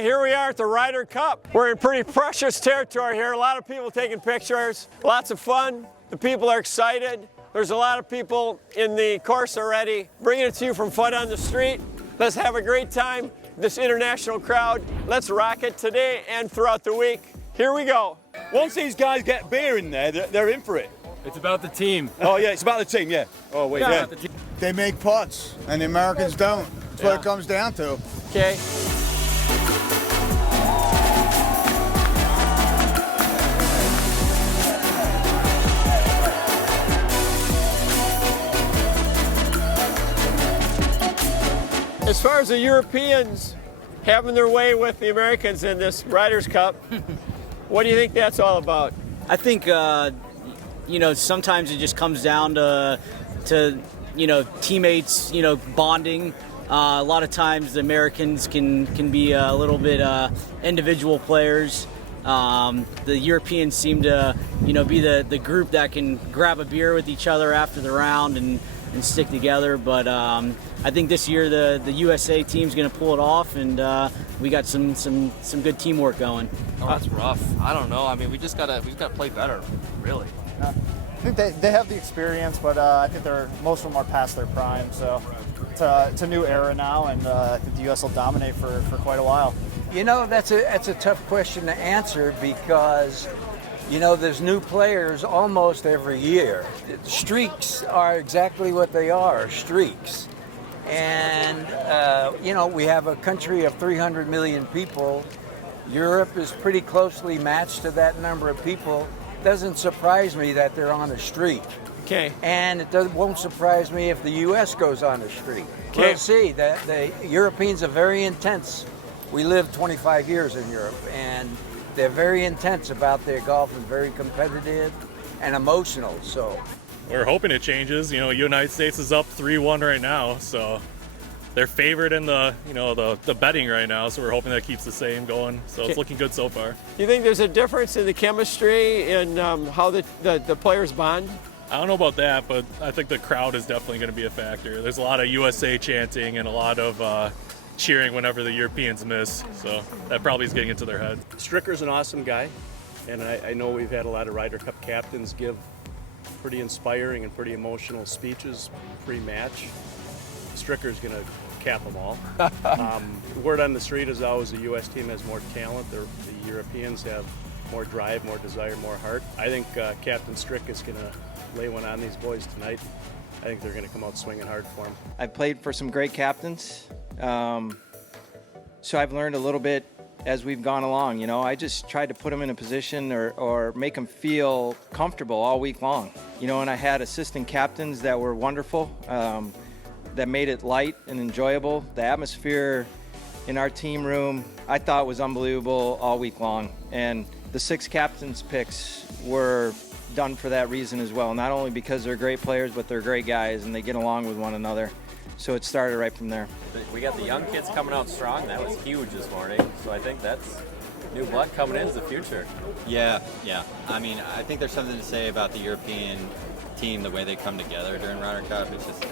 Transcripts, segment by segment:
Here we are at the Ryder Cup. We're in pretty precious territory here. A lot of people taking pictures, lots of fun. The people are excited. There's a lot of people in the course already. Bringing it to you from Fun on the Street. Let's have a great time. This international crowd. Let's rock it today and throughout the week. Here we go. Once these guys get beer in there, they're in for it. It's about the team. Oh yeah, it's about the team, yeah. Oh wait, yeah. They make putts, and the Americans don't. That's what it comes down to. Okay. As far as the Europeans having their way with the Americans in this Ryder's Cup, what do you think that's all about? I think, sometimes it just comes down to teammates, bonding. A lot of times the Americans can be a little bit individual players. The Europeans seem to, be the group that can grab a beer with each other after the round and stick together. But I think this year the USA team's going to pull it off, and we got some good teamwork going. Oh, that's rough. I don't know. I mean, we've just got to play better, really. I think they have the experience, but I think most of them are past their prime. So it's a new era now, and I think the U.S. will dominate for quite a while. That's a tough question to answer because, there's new players almost every year. Streaks are exactly what they are, streaks. And, we have a country of 300 million people. Europe is pretty closely matched to that number of people. Doesn't surprise me that they're on a streak. Okay. And it won't surprise me if the U.S. goes on a streak. Okay. We'll see. The Europeans are very intense. We lived 25 years in Europe, and they're very intense about their golf and very competitive and emotional. So we're hoping it changes. United States is up 3-1 right now, so they're favored in the betting right now. So we're hoping that keeps the same going. So it's looking good so far. Do you think there's a difference in the chemistry and how the players bond? I don't know about that, but I think the crowd is definitely going to be a factor. There's a lot of USA chanting and a lot of cheering whenever the Europeans miss, so that probably is getting into their head. Stricker's an awesome guy, and I know we've had a lot of Ryder Cup captains give pretty inspiring and pretty emotional speeches pre-match. Stricker's going to cap them all. Word on the street is always the U.S. team has more talent. The Europeans have more drive, more desire, more heart. I think Captain Strick is going to lay one on these boys tonight. I think they're going to come out swinging hard for them. I've played for some great captains, so I've learned a little bit as we've gone along. I just tried to put them in a position or make them feel comfortable all week long. And I had assistant captains that were wonderful, that made it light and enjoyable. The atmosphere in our team room I thought was unbelievable all week long. And the 6 captains picks were done for that reason as well. Not only because they're great players, but they're great guys and they get along with one another. So it started right from there. We got the young kids coming out strong. That was huge this morning. So I think that's new blood coming into the future. Yeah. I mean, I think there's something to say about the European team, the way they come together during Ryder Cup. It's just,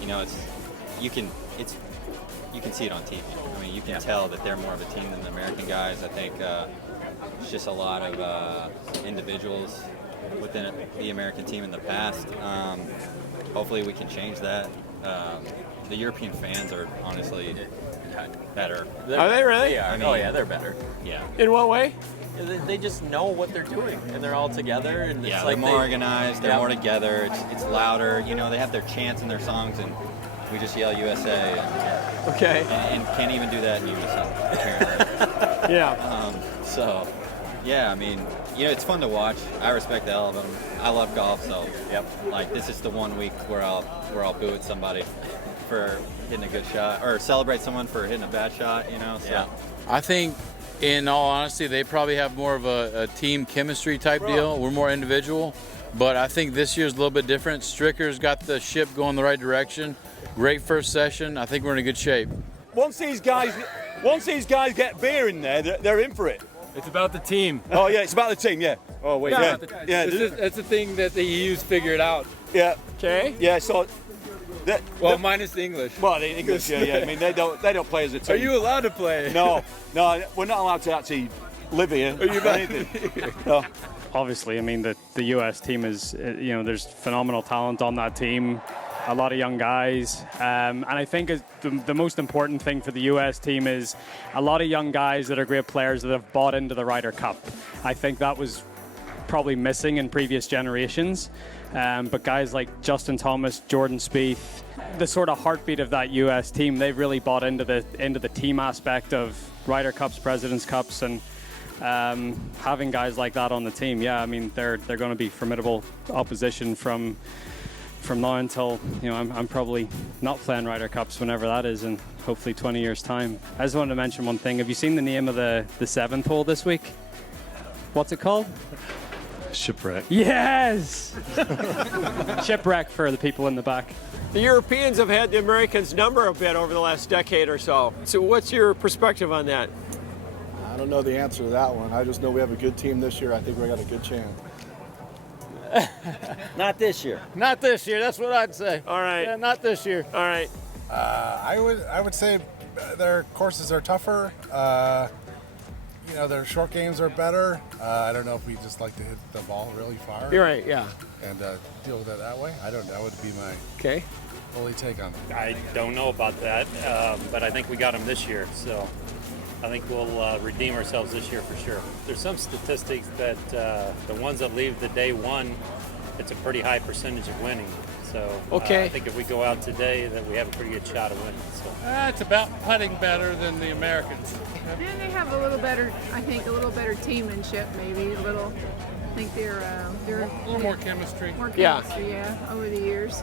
you can see it on TV. I mean, you can tell that they're more of a team than the American guys. I think it's just a lot of individuals within the American team in the past. Hopefully we can change that. The European fans are honestly better. Are they really? Yeah. They're better. Yeah. In what way? They just know what they're doing, and they're all together. And it's they're more organized. They're more together. It's louder. They have their chants and their songs, and we just yell USA. Okay. And can't even do that in unison, apparently. Yeah. I mean, it's fun to watch. I respect the hell of them. I love golf, so this is the one week where I'll boo at somebody for hitting a good shot, or celebrate someone for hitting a bad shot. So. Yeah. I think, in all honesty, they probably have more of a team chemistry type deal. We're more individual, but I think this year's a little bit different. Stricker's got the ship going the right direction. Great first session. I think we're in a good shape. Once these guys get beer in there, they're in for it. It's about the team. Oh yeah, it's about the team. Yeah. Oh wait. Yeah. That's the thing that the EU's figured out. Yeah. Okay. Yeah. So Well, minus the English. Well, the English, yeah. I mean, they don't play as a team. Are you allowed to play? No, we're not allowed to actually live here. Are you anything? No. Obviously, I mean, the U.S. team is, there's phenomenal talent on that team, a lot of young guys. And I think the most important thing for the U.S. team is a lot of young guys that are great players that have bought into the Ryder Cup. I think that was probably missing in previous generations. But guys like Justin Thomas, Jordan Spieth, the sort of heartbeat of that U.S. team, they've really bought into the team aspect of Ryder Cups, Presidents Cups, and having guys like that on the team, I mean, they're going to be formidable opposition from now until, I'm probably not playing Ryder Cups whenever that is in hopefully 20 years' time. I just wanted to mention one thing. Have you seen the name of the 7th hole this week? What's it called? Shipwreck. Yes! Shipwreck for the people in the back. The Europeans have had the Americans' number a bit over the last decade or so. So what's your perspective on that? I don't know the answer to that one. I just know we have a good team this year. I think we got a good chance. Not this year. Not this year. That's what I'd say. All right. Yeah, not this year. All right. I would say their courses are tougher. Their short games are better. I don't know if we just like to hit the ball really far. You're right, yeah. And deal with it that way. I don't know. That would be my fully take on it. I don't know about that, but I think we got them this year. So I think we'll redeem ourselves this year for sure. There's some statistics that the ones that leave the day one, it's a pretty high percentage of winning. So I think if we go out today, that we have a pretty good shot of winning. So It's about putting better than the Americans. And they have a little better teammanship, maybe a little. I think they're a little more chemistry. More chemistry, over the years,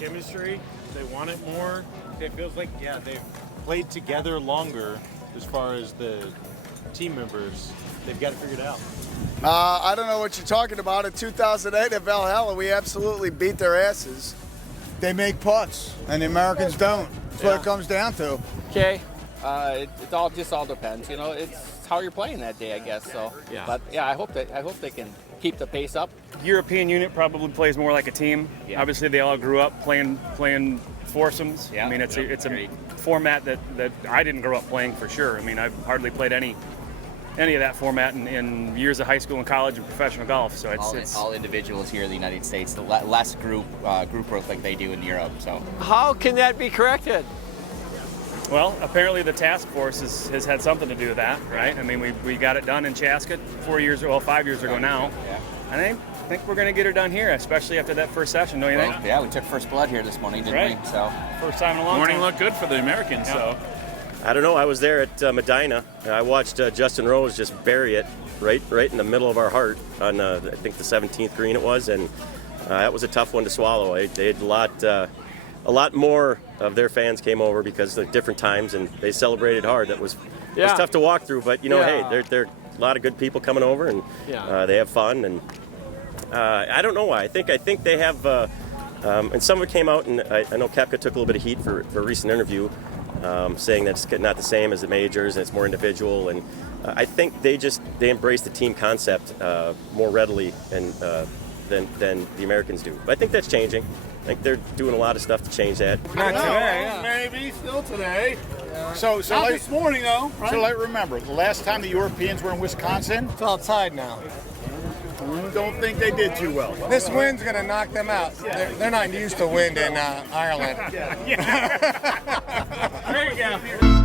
Chemistry, they want it more. It feels like, they've played together longer as far as the team members. They've got it figured out. I don't know what you're talking about. In 2008 at Valhalla, we absolutely beat their asses. They make putts, and the Americans don't. That's what it comes down to. Okay. It all depends. It's how you're playing that day, I guess. So, but I hope they can keep the pace up. European unit probably plays more like a team. Yeah. Obviously, they all grew up playing foursomes. Yeah. I mean, it's a format that I didn't grow up playing for sure. I mean, I've hardly played any of that format in years of high school and college and professional golf. So it's all individuals here in the United States, less group work like they do in Europe. So how can that be corrected? Well, apparently the task force has had something to do with that, right? I mean, we got it done in Chaska 5 years ago now. Yeah. And I think we're going to get it done here, especially after that first session, don't you think? Yeah, we took first blood here this morning, didn't we? So first time in a long time. Morning looked good for the Americans, so. I don't know. I was there at Medina. I watched Justin Rose just bury it right in the middle of our heart on I think the 17th green it was, and that was a tough one to swallow. They had a lot more of their fans came over because of different times, and they celebrated hard. It was tough to walk through, but hey, there are a lot of good people coming over, and they have fun, and I don't know why. I think they have, and some of it came out, and I know Koepka took a little bit of heat for a recent interview, saying that it's not the same as the majors and it's more individual, and I think they embrace the team concept more readily and than the Americans do. But I think that's changing. I think they're doing a lot of stuff to change that. Not today. Maybe still today. So not this morning though. Right? So remember, the last time the Europeans were in Wisconsin, it's outside now. Don't think they did too well. This wind's going to knock them out. They're not used to wind in Ireland. There you go.